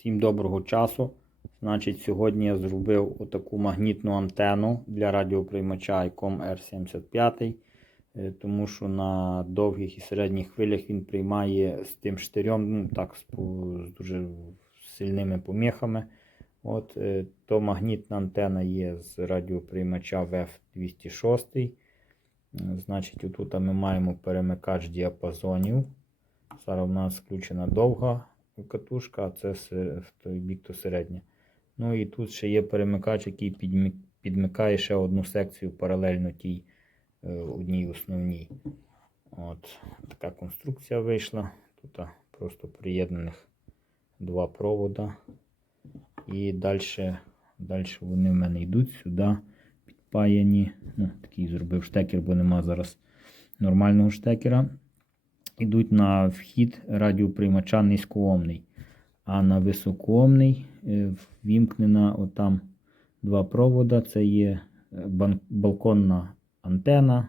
Всім доброго часу. Значить, сьогодні я зробив отаку магнітну антенну для радіоприймача ICOM R75, е, тому що на довгих і середніх хвилях він приймає з тим штирем, ну так, з, дуже сильними поміхами. От, е, то магнітна антенна є з радіоприймача VF206. Е, Значить, отут ми маємо перемикач діапазонів. Зараз у нас включена довга катушка, а це в той бік то середня. Ну і тут ще є перемикач, який підмикає ще одну секцію паралельно тій е, одній основній. От така конструкція вийшла. Тут просто приєднаних два провода. І далі, далі вони в мене йдуть сюди підпаяні. Ну, такий зробив штекер, бо нема зараз нормального штекера. Йдуть на вхід радіоприймача низькоомний. А на високоомний е, ввімкнена отам два провода. Це є е, балконна антена,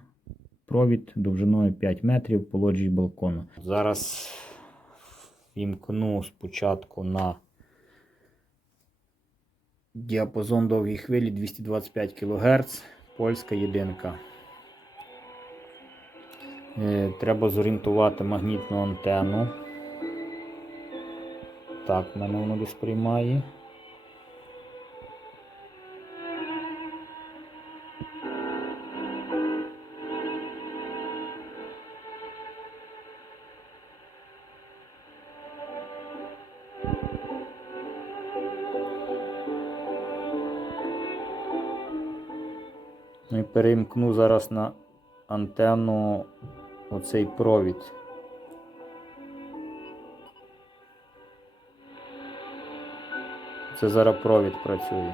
провід довжиною 5 метрів по лоджії балкону. Зараз вімкну спочатку на діапазон довгій хвилі 225 кГц, польська єдинка. Е, Треба зорієнтувати магнітну антенну. Так, мене воно десь приймає. Ну перемкну зараз на антенну оцей провід. Це зараз провід працює.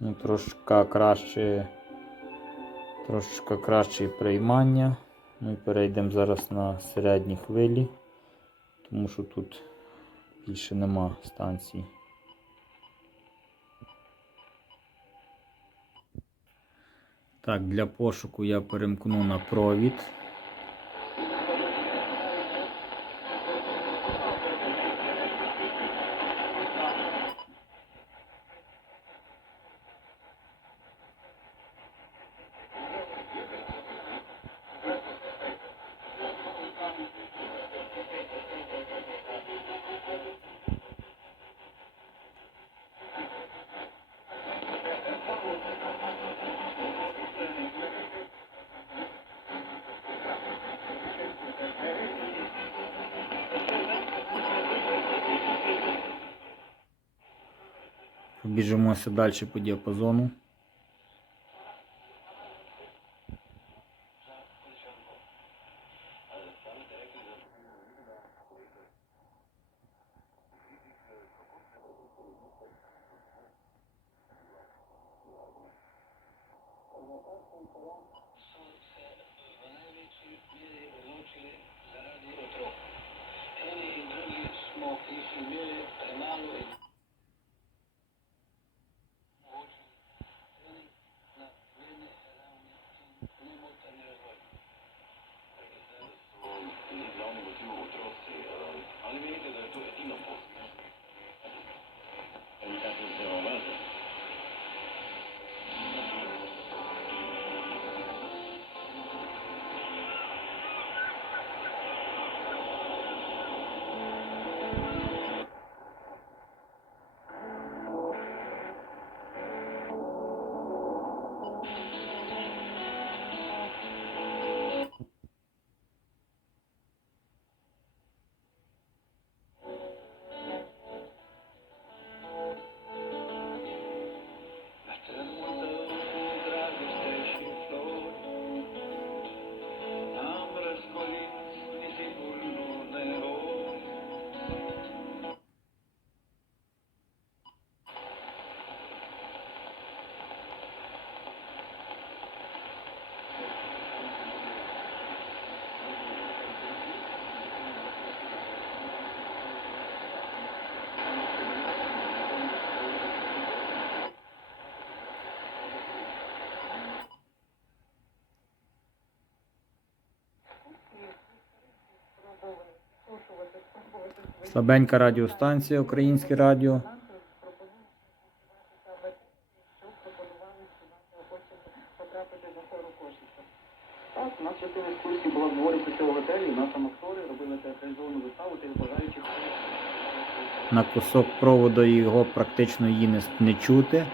Ну, трошки краще, трошки краще приймання. І перейдемо зараз на середні хвилі, тому що тут більше нема станцій. Так, для пошуку я перемкну на провід. Біжимося далі по діапазону. Заради Слабенька радіостанція, українське радіо. Так, у нас частина екскурсії була в дворі цього готелю, у нас там актори робили театралізовану виставу, тих бажаючих. На кусок проводу його практично її не, не чути,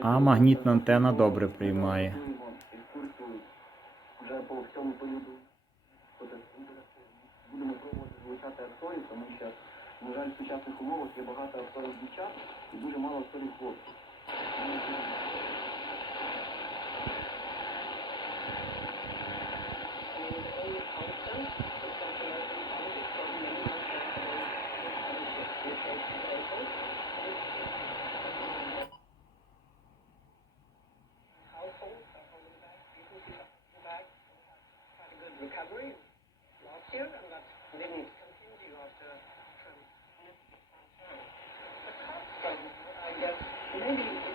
а магнітна антена добре приймає. Екскурсію вже по всьому періоду будемо пробувати залучати акторів, тому що, на жаль, в сучасних умовах є багато акторів дівчат і дуже мало акторів хлопців. maybe.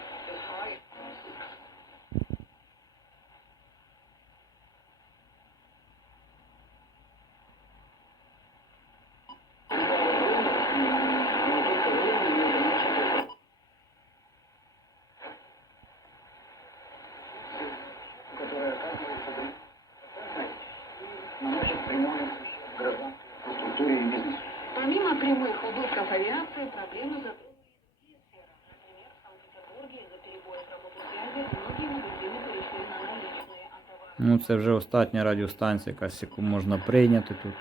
Ну, це вже остання радіостанція, якась, яку можна прийняти тут.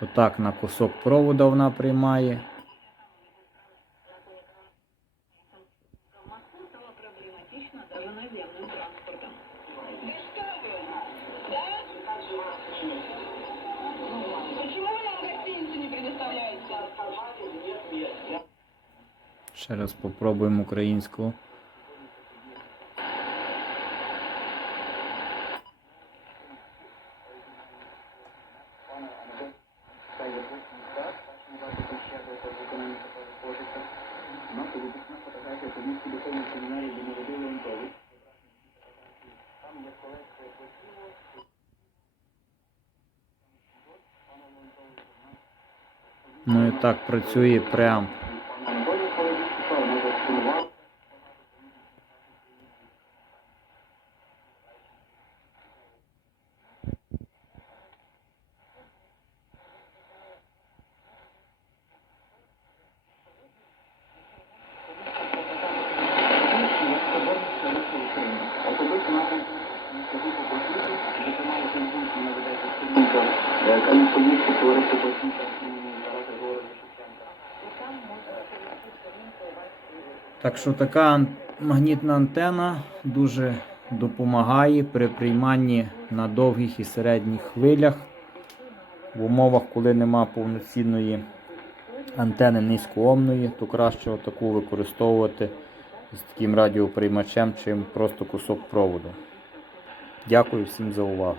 Отак на кусок провода вона приймає. Ще раз попробуємо українську. Ну і так працює прям. Яка не поїздки товариство Шевченка. Так що така магнітна антена дуже допомагає при прийманні на довгих і середніх хвилях. В умовах, коли нема повноцінної антени низькоомної, то краще таку використовувати з таким радіоприймачем, чим просто кусок проводу. Дякую всім за увагу.